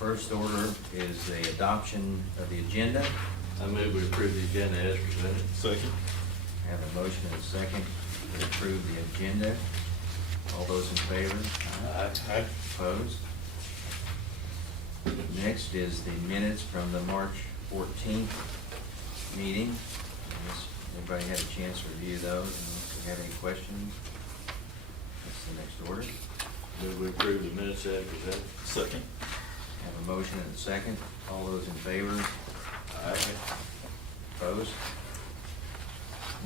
first order is the adoption of the agenda. I move we approve the agenda as presented. Second. I have a motion and a second to approve the agenda. All those in favor? Aye. Opposed? Next is the minutes from the March 14th meeting. Has everybody had a chance to review those? If you have any questions, that's the next order. Move we approve the minutes as presented. Second. I have a motion and a second. All those in favor? Aye. Opposed?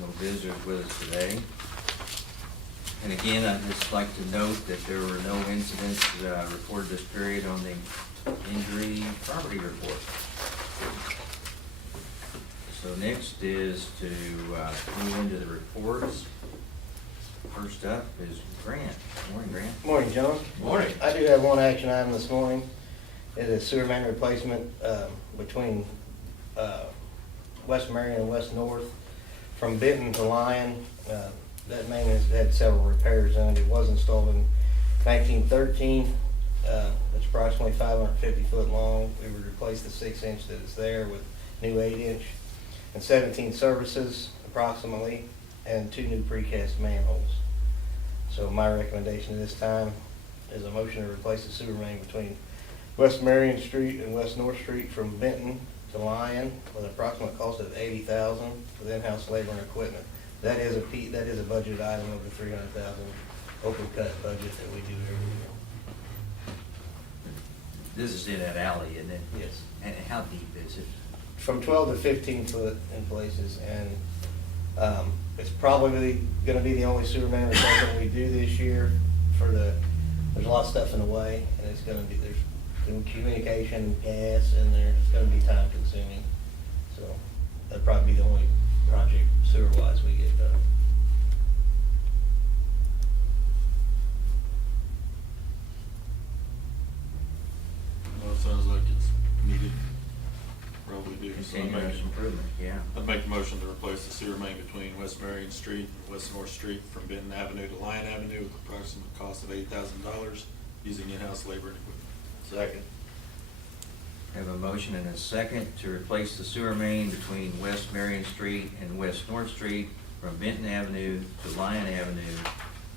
No visitors with us today. And again, I'd just like to note that there were no incidents reported this period on the injury property report. So next is to move into the reports. First up is Grant. Morning, Grant. Morning, John. Morning. I do have one action item this morning. It is sewer main replacement between West Marion and West North from Benton to Lyon. That main has had several repairs on it. It was installed in 1913. It's approximately 550 foot long. We would replace the 6-inch that is there with new 8-inch and 17 services approximately, and 2 new precast manholes. So my recommendation at this time is a motion to replace the sewer main between West Marion Street and West North Street from Benton to Lyon with an approximate cost of $80,000 with in-house labor and equipment. That is a budget item of the $300,000 open cut budget that we do every year. This is in that alley, isn't it? Yes. And how deep is it? From 12 to 15 foot in places, and it's probably going to be the only sewer main replacement we do this year. There's a lot of stuff in the way, and it's going to be, there's communication, gas in there. It's going to be time consuming. So that'd probably be the only project sewer wise we get done. Well, it sounds like it's needed. Probably do. So Continuous improvement, yeah. I'd make a motion to replace the sewer main between West Marion Street and West North Street from Benton Avenue to Lyon Avenue with an approximate cost of $8,000 using in-house labor and equipment. Second. I have a motion and a second to replace the sewer main between West Marion Street and West North Street from Benton Avenue to Lyon Avenue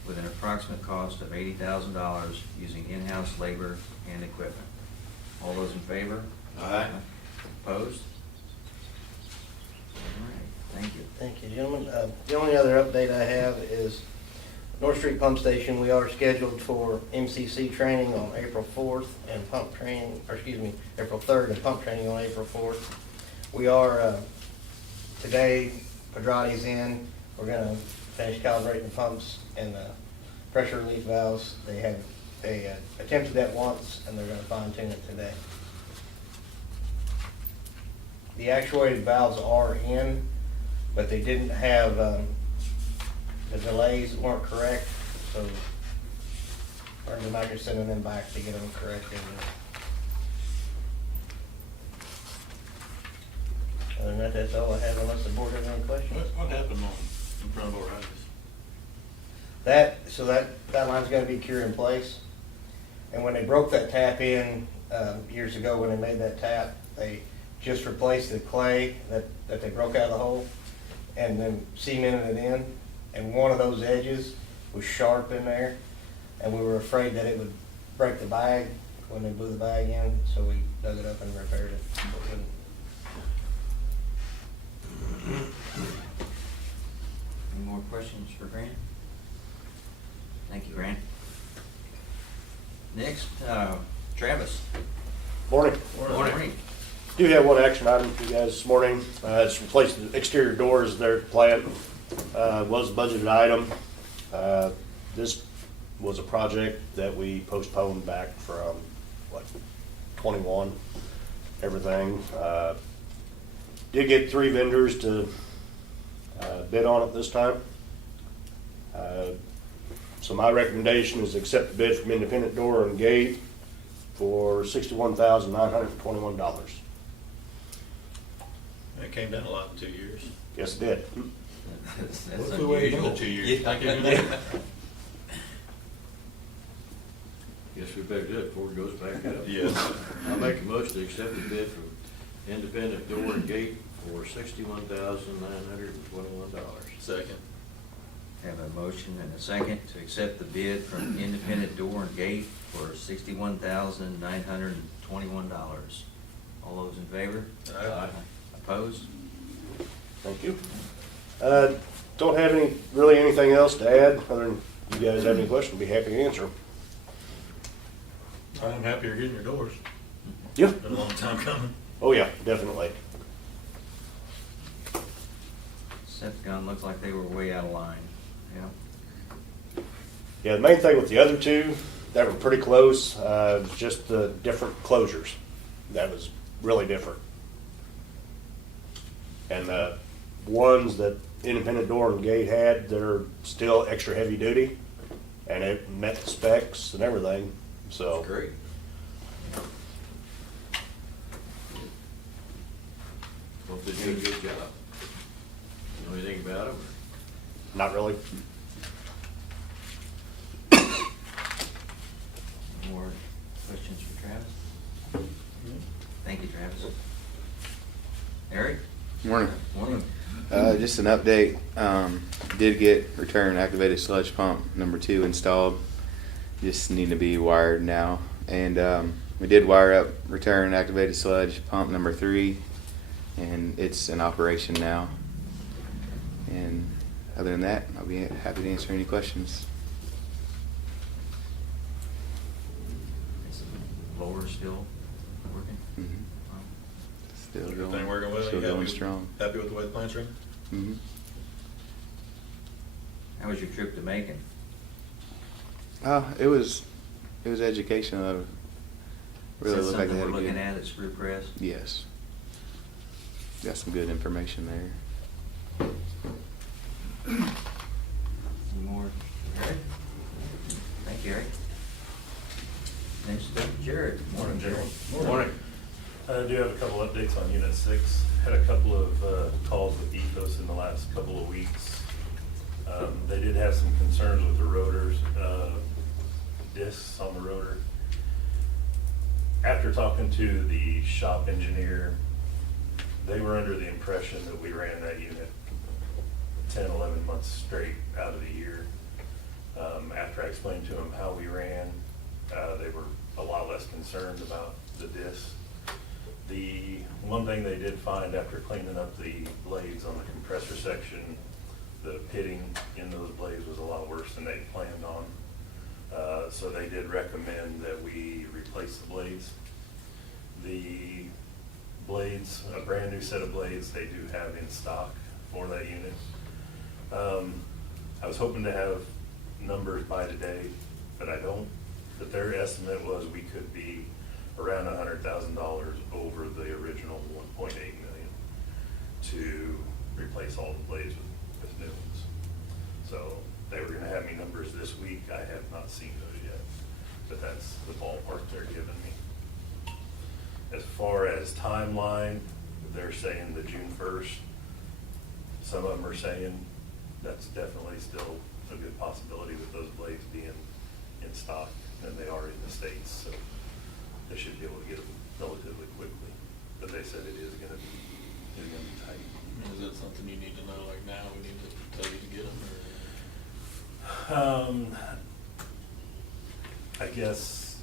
with an approximate cost of $80,000 using in-house labor and equipment. All those in favor? Aye. Opposed? All right, thank you. Thank you, gentlemen. The only other update I have is North Street Pump Station. We are scheduled for MCC training on April 4th and April 3rd and pump training on April 4th. We are, today, Pedrati's in. We're going to finish calibrating the pumps and the pressure relief valves. They attempted that once, and they're going to fine tune it today. The actuated valves are in, but they didn't have, the delays weren't correct, so we're going to be sending them back to get them corrected. Other than that, that's all I have unless the board has any questions. What happened in front of O'Reilly's? That line's got to be cured in place. And when they broke that tap in years ago, when they made that tap, they just replaced the clay that they broke out of the hole and then cemented it in. And one of those edges was sharp in there, and we were afraid that it would break the bag when they blew the bag in, so we dug it up and repaired it. Any more questions for Grant? Thank you, Grant. Next, Travis. Morning. Morning. Do have one action item for you guys this morning. It's replace the exterior doors there at the plant. Was a budgeted item. This was a project that we postponed back from, 21, everything. Did get 3 vendors to bid on it this time. So my recommendation is accept the bid from Independent Door and Gate for $61,921. It came down a lot in 2 years. Yes, it did. That's What's the way to go? unusual. 2 years. Yeah. I give you that. Guess we better do it before it goes back up. Yes. I'll make a motion to accept the bid from Independent Door and Gate for $61,921. Second. Have a motion and a second to accept the bid from Independent Door and Gate for $61,921. All those in favor? Aye. Opposed? Thank you. Don't have anything else to add, other than you guys have any questions, I'd be happy to answer them. I'm happy you're getting your doors. Yeah. Been a long time coming. Oh, yeah, definitely. Septicon looks like they were way out of line, yeah. Yeah, the main thing with the other two that were pretty close, was just the different closures. That was really different. And the ones that Independent Door and Gate had, they're still extra heavy duty, and it met the specs and everything, so. Great. Hope they do a good job. You know anything about them? Not really. More questions for Travis? Thank you, Travis. Eric? Morning. Morning. Just an update. Did get return activated sludge pump number 2 installed. Just need to be wired now. And we did wire up return activated sludge pump number 3, and it's in operation now. And other than that, I'll be happy to answer any questions. Is the blower still working? Mhm. Still Everything going. working well? Still You going happy- strong. Happy with the way the plant's running? Mm-hmm. How was your trip to Macon? It was educational. Really Is that looked like something they had we're a looking good. at Screw Press? Yes. Got some good information there. Any more, Eric? Thank you, Eric. Next up, Jared. Morning, Gerald. Morning. I do have a couple updates on Unit 6. Had a couple of calls with Ethos in the last couple of weeks. They did have some concerns with the rotors, discs on the rotor. After talking to the shop engineer, they were under the impression that we ran that unit 10, 11 months straight out of the year. After I explained to them how we ran, they were a lot less concerned about the discs. The one thing they did find after cleaning up the blades on the compressor section, the pitting in those blades was a lot worse than they planned on. So they did recommend that we replace the blades. The blades, a brand new set of blades, they do have in stock for that unit. I was hoping to have numbers by today, but I don't. But their estimate was we could be around $100,000 over the original 1.8 million to replace all the blades with new ones. So they were gonna have me numbers this week. I have not seen those yet, but that's the ballpark they're giving me. As far as timeline, they're saying the June 1st. Some of them are saying that's definitely still a good possibility with those blades being in stock, and they are in the States, so they should be able to get them relatively quickly. But they said it is gonna be tight. Is that something you need to know, like now, we need to tell you to get them, I guess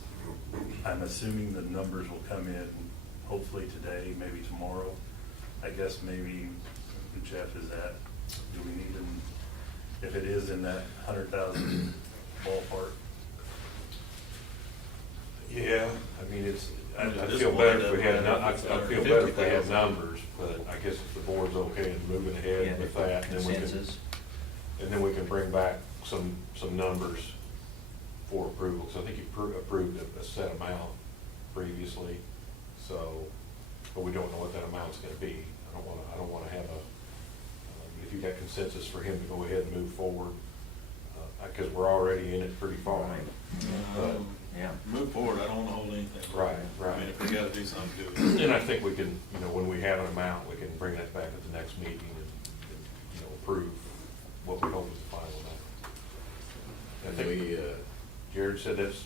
I'm assuming the numbers will come in hopefully today, maybe tomorrow. I guess maybe Jeff is at, do we need them, if it is in that 100,000 ballpark? Yeah, I mean, it's, I At this feel point, better if it we had, doesn't matter I if it's feel better if we had 150,000. numbers, but I guess if the board's okay in moving Yeah, ahead with that, then we can, consensus. and then we can bring back some numbers for approval, because I think you approved a set amount previously, so, but we don't know what that amount's gonna be. I don't wanna have if you got consensus for him to go ahead and move forward, because we're already in it pretty far. Right. But- Yeah. move forward, I don't wanna hold anything. Right, I mean, if we gotta do something, do it. And I think we can, when we have an amount, we can bring that back at the next meeting and approve what we hope is the final amount. I think We, Jared said that's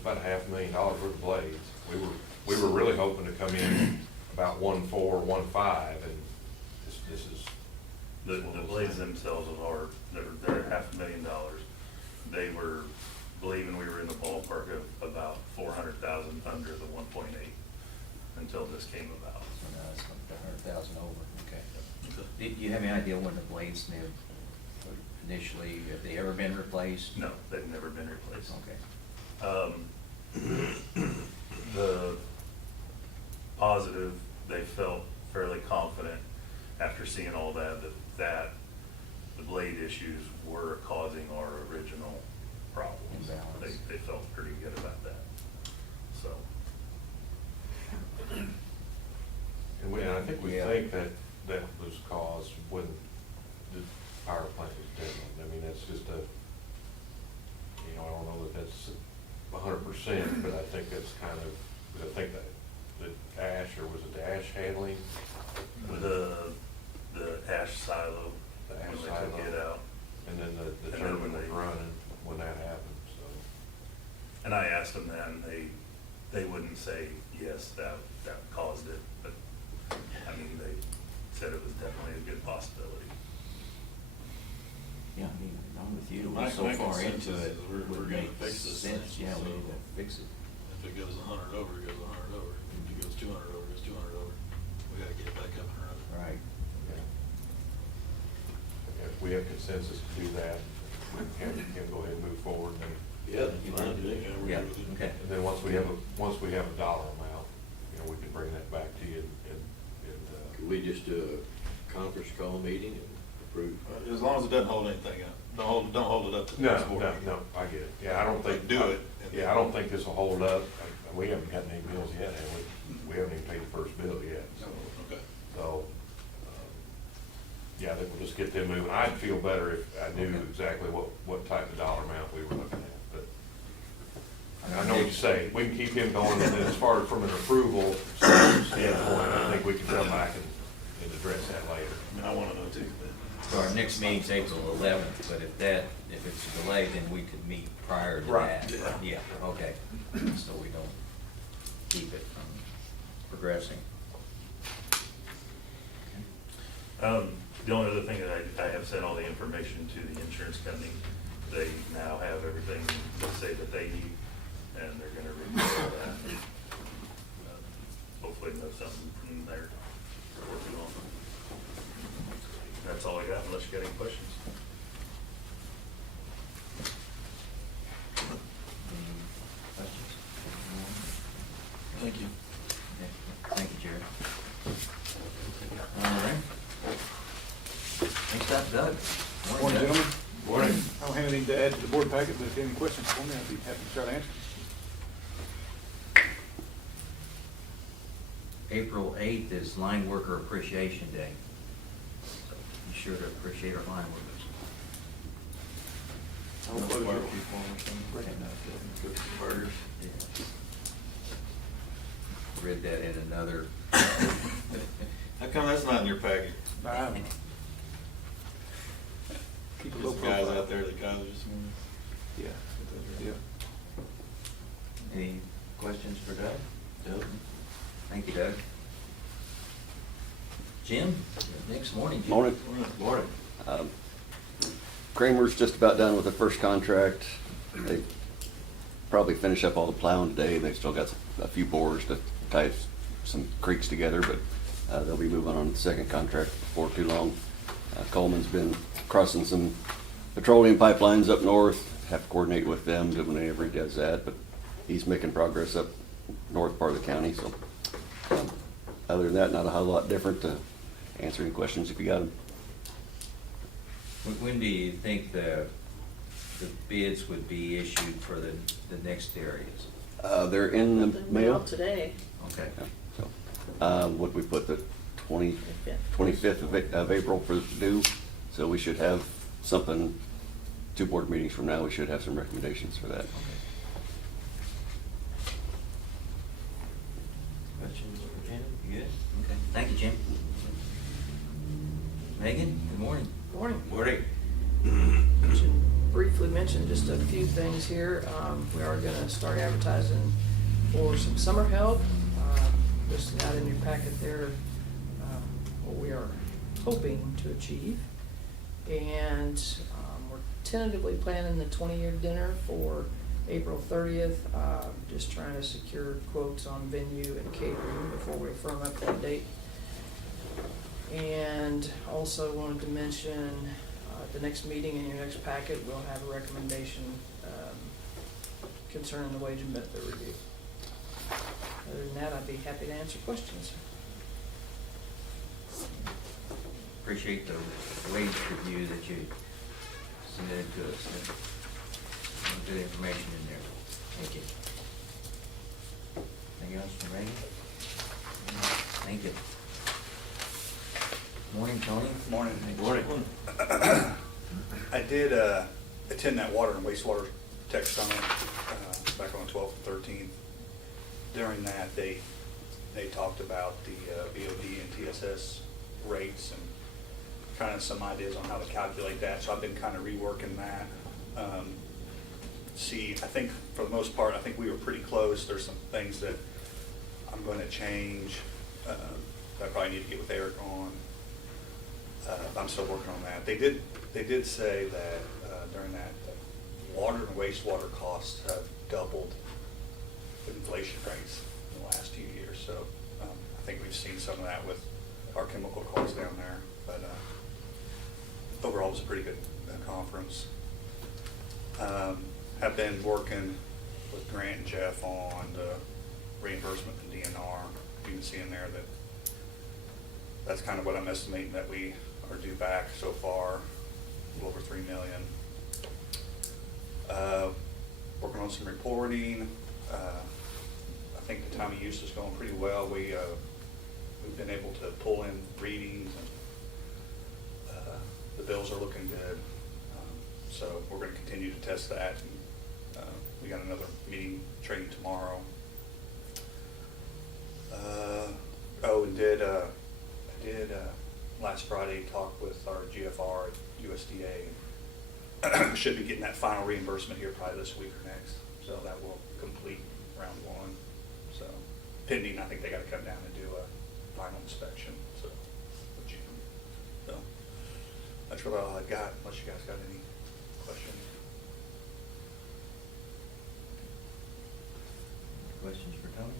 about $500,000 worth of blades. We were we were really hoping to come in about 1.4, 1.5, and this is. The blades themselves are, they're $500,000. They were believing we were in the ballpark of about 400,000 under the 1.8 until this came about. So now it's like 100,000 over, okay. Do you have any idea when the blades have initially, have they ever been replaced? No, they've never been replaced. Okay. The positive, they felt fairly confident after seeing all that the blade issues were causing our original problems. Imbalance. They felt pretty good about that, so. And I think we Yeah. think that was caused when the power plant was demoed. I mean, that's just a, I don't know that that's 100%, but I think that's kind of, I think that the ash, or was it the ash handling? The ash silo, The when ash they took silo. it out. And then the And then turbine when was they- running when that happened, so. And I asked them that, and they wouldn't say, yes, that caused it, but, I mean, they said it was definitely a good possibility. Yeah, I mean, I'm with you, My- we're so my far into consensus it. is we're would gonna make fix this sense. thing, Yeah, we so- need to fix it. If it goes 100 over, it goes 100 over. If it goes 200 over, it goes 200 over. We gotta get it back up and running. Right. If we have consensus to do that, we can go ahead and move forward, and Yeah, that's fine, Yeah, Jake. we're Yeah, good with it. okay. then once we have a dollar amount, we can bring that back to you and Could we just do a conference call meeting and approve? As long as it doesn't hold anything up. Don't hold it up to the No, next board no, meeting. no, I get it. Yeah, I don't think. Do it. Yeah, I don't think this will hold up. We haven't gotten any bills yet, have we? We haven't even paid the first bill yet, so. Okay. So, yeah, I think we'll just get them moving. I'd feel better if I knew Okay. exactly what type of dollar amount we were looking at, but I know what you say. We can keep him going, and then as far as from an approval standpoint, I think we can come back and address that later. I mean, I wanna know too. So our next meeting's April 11th, but if it's delayed, then we could meet prior to Right. that. Yeah, okay, so we don't keep it from progressing. The only other thing that I have sent all the information to the insurance company. They now have everything they say that they need, and they're gonna review all that. Hopefully know something from there to work on. That's all I got, unless you got any questions. Any questions? Thank you. Okay, thank you, Jared. All right. Next up, Doug. Morning, Doug. gentlemen. Morning. I don't have anything to add to the board packet, but if you have any questions for me, I'd be happy to try to answer. April 8th is Line Worker Appreciation Day. So be sure to appreciate our line workers. Burgers. Yeah. Read that in another. How come that's not in your packet? Keep a low There's guys profile. out there that guys are just. Yeah, yeah. Any questions for Doug? No? Thank you, Doug. Jim, next morning. Jim. Morning. Morning. Kramer's just about done with the first contract. They probably finish up all the plowing today. They've still got a few bores to tie some creeks together, but they'll be moving on to the second contract before too long. Coleman's been crossing some petroleum pipelines up north. Have to coordinate with them whenever he does that, but he's making progress up north part of the county, so. Other than that, not a whole lot different to answer any questions if you got them. When do you think the bids would be issued for the next areas? They're in the mail. Today. Okay. Yeah, so, what we put, the 25th of April for due, so we should have something, 2 board meetings from now, we should have some recommendations for that. Questions for Jim? You good? Okay. Thank you, Jim. Megan, good morning. Morning. Morning. Briefly mention just a few things here. We are gonna start advertising for some summer help. packet there what we are hoping to achieve. And we're tentatively planning the 20-year dinner for April 30th. Just trying to secure quotes on venue and catering before we firm up that date. And also wanted to mention, at the next meeting in your next packet, we'll have a recommendation concerning the wage and benefit review. Other than that, I'd be happy to answer questions. Appreciate the wage review that you submitted to us. Some good information in there. Thank you. Anything else from Randy? Thank you. Morning, Tony. Morning. Morning. I did attend that water and wastewater tech summit back on the 12th and 13th. During that, they talked about the BOD and TSS rates and kind of some ideas on how to calculate that. So I've been kind of reworking that. I think for the most part, I think we were pretty close. There's some things that I'm going to change that I probably need to get with Eric on. I'm still working on that. They did say that during that water and wastewater costs have doubled with inflation rates in the last few years. So I think we've seen some of that with our chemical costs down there. But overall, it was a pretty good conference. Have been working with Grant and Jeff on the reimbursement from DNR. You can see in there that that's kind of what I'm estimating that we are due back so far, a little over $3 million. Working on some reporting. I think the time of use is going pretty well. We've been able to pull in readings, and the bills are looking good. So we're going to continue to test that. And, we got another meeting training tomorrow. And I did last Friday talk with our GFR at USDA. Should be getting that final reimbursement here probably this week or next. So that will complete round one. So pending, I think they got to come down and do a final inspection. So with June. So that's really all I got. Unless you guys got any questions. Questions for Tony?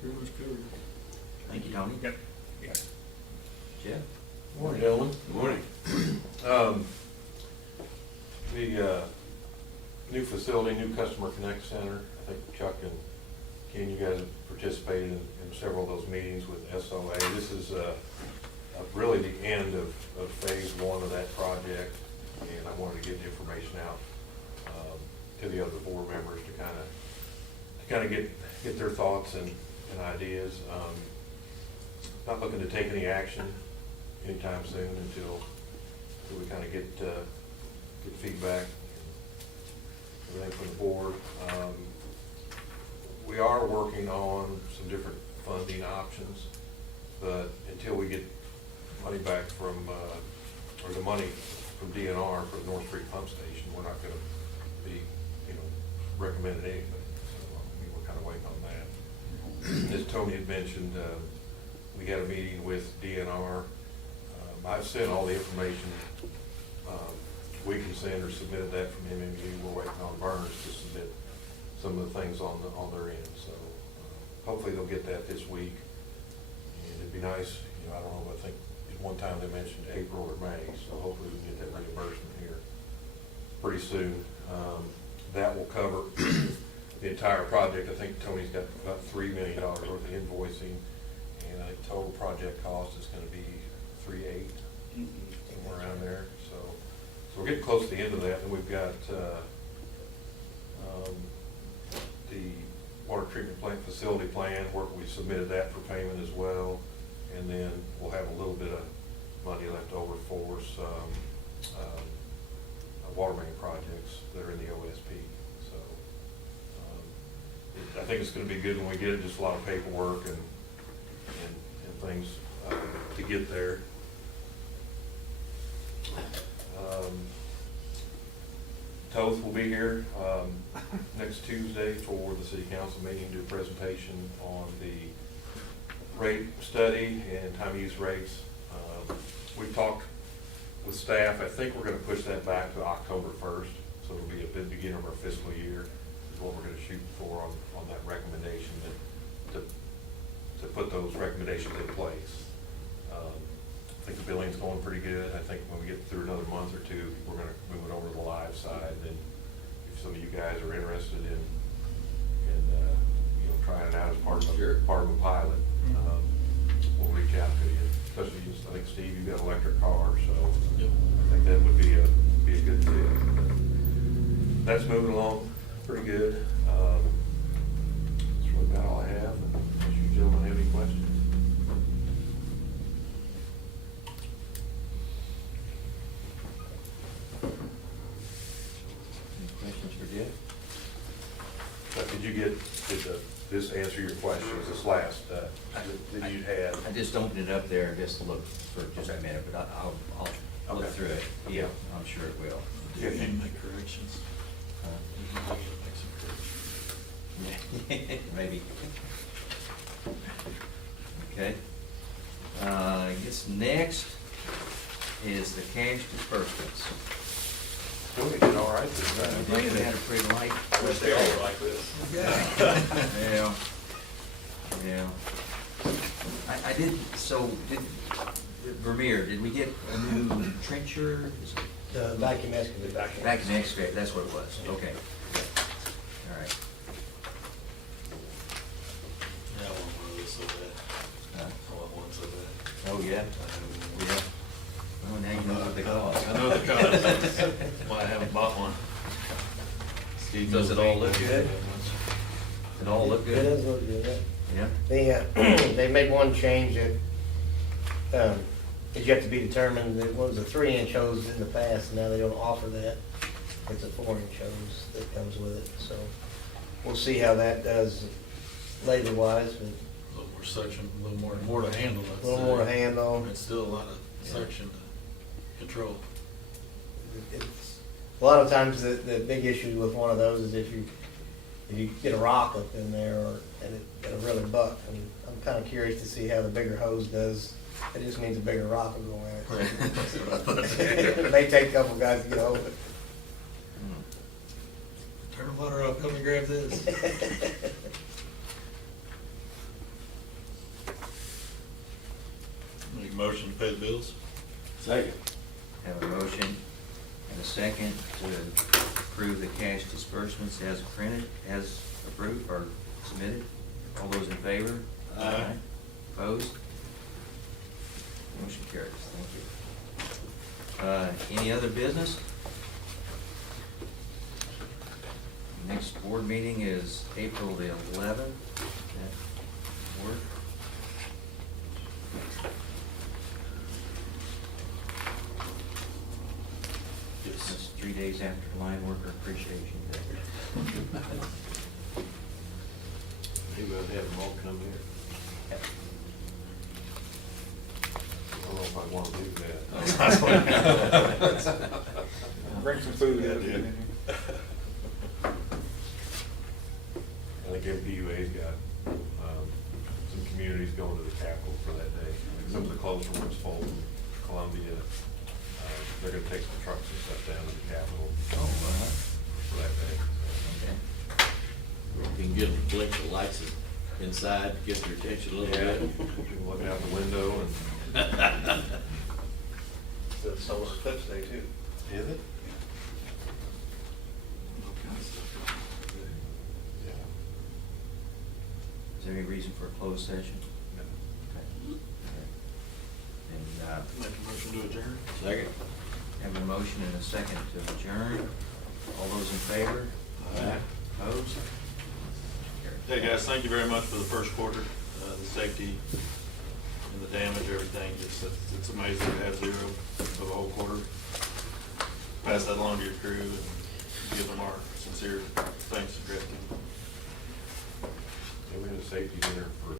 Pretty much covered. Thank you, Tony. Yep. Yeah. Jeff? Morning, gentlemen. Morning. The new facility, new Customer Connect Center, I think Chuck and Ken, you guys have participated in several of those meetings with SOA. This is really the end of phase one of that project, and I wanted to get the information out to the other board members to kind of get their thoughts and ideas. Not looking to take any action anytime soon until we kind of get feedback and everything from the board. We are working on some different funding options, but until we get money back from, or the money from DNR for the North Street Pump Station, we're not going to be, recommending anything. So we're kind of waiting on that. As Tony had mentioned, we had a meeting with DNR. I've sent all the information we can send or submitted that from MMU. We're waiting on Burners to submit some of the things on their end. So hopefully they'll get that this week. And it'd be nice, I don't know, I think at one time they mentioned April or May, so hopefully we can get that reimbursement here pretty soon. That will cover the entire project. I think Tony's got about $3 million worth of invoicing, and I think total project cost is going to be $3.8, somewhere around there. So we're getting close to the end of that, and we've got the water treatment plant facility plan, where we submitted that for payment as well, and then we'll have a little bit of money left over for some water main projects that are in the OSP. So I think it's going to be good when we get it. Just a lot of paperwork and things to get there. Toth will be here next Tuesday for the city council meeting, do a presentation on the rate study and time use rates. We've talked with staff, I think we're gonna push that back to October 1st, so it'll be a bit beginning of our fiscal year, is what we're gonna shoot for on that recommendation, to put those recommendations in place. I think the billing's going pretty good. I think when we get through another month or two, we're gonna move it over to the live side. Then if some of you guys are interested in trying it out as part of a pilot, we'll reach out to you. Especially, I think, Steve, you've got an electric car, so I think that would be a good fit. That's moving along pretty good. That's really about all I have. Unless you gentlemen have any questions? Any questions for Dick? Did this answer your questions, this last, that you had? I just opened it up there and just looked for just a minute, but I'll look Okay. through it. Yeah, I'm sure it will. You can make corrections. You can make some corrections. Maybe. Okay. I guess next is the cash disbursements. We did all right this I time. think we had a pretty light. I wish they all were like this. Yeah. Yeah. I did, so Vermeer, did we get a new trencher? Is it- The vacuum excavator. Vacuum excavator, that's what it was, okay. All right. Yeah, I want one of those so bad. I want one so bad. Oh, yeah? Yeah. Oh, now you know what they cost. I know the cost. Why I haven't bought one. Steve Does it all look good? It all look It good? does look good, yeah. Yeah? They made one change that, is yet to be determined. It was a 3-inch hose in the past, and now they don't offer that. It's a 4-inch hose that comes with it, so we'll see how that does labor-wise, but A little more suction, a little more to handle. I'd a little say. more to handle. It's still a lot of suction to control. It's, a lot of times, the big issue with one of those is if you get a rock up in there, and it'll really buck. And I'm kind of curious to see how the bigger hose does. It just means a bigger rock will go in it. It may take a couple guys to get hold of it. Turn the water off, help me grab this. Make a motion to pay the bills? Second. Have a motion and a second to approve the cash disbursements as printed, as approved or submitted. All those in favor? Aye. Opposed? Motion carries. Thank you. Any other business? Next board meeting is April the 11th. That work? Yes. That's 3 days after Line Worker Appreciation Day. Maybe I'll have them all come here. I don't know if I want to do that. Bring some food. Yeah, dude. I think MPUA's got some communities going to the Capitol for that day. Some of the closer ones, Fulton, Columbia, they're gonna take some trucks and stuff down to the Capitol for that day. Okay. You can get them to blink the lights inside, to get their attention a little Yeah, bit. you can look out the window and. It's the solar eclipse day too. Is it? All kinds of stuff. Yeah. Is there any reason for a closed session? No. Okay. And, Make a motion to adjourn? Second. have a motion and a second to adjourn. All those in favor? Aye. Opposed? Hey, guys, thank you very much for the first quarter, the safety and the damage, everything. It's amazing to have 0 for the whole quarter. Pass that along to your crew and give them our sincere thanks and gratitude. Yeah, we had a safety dinner for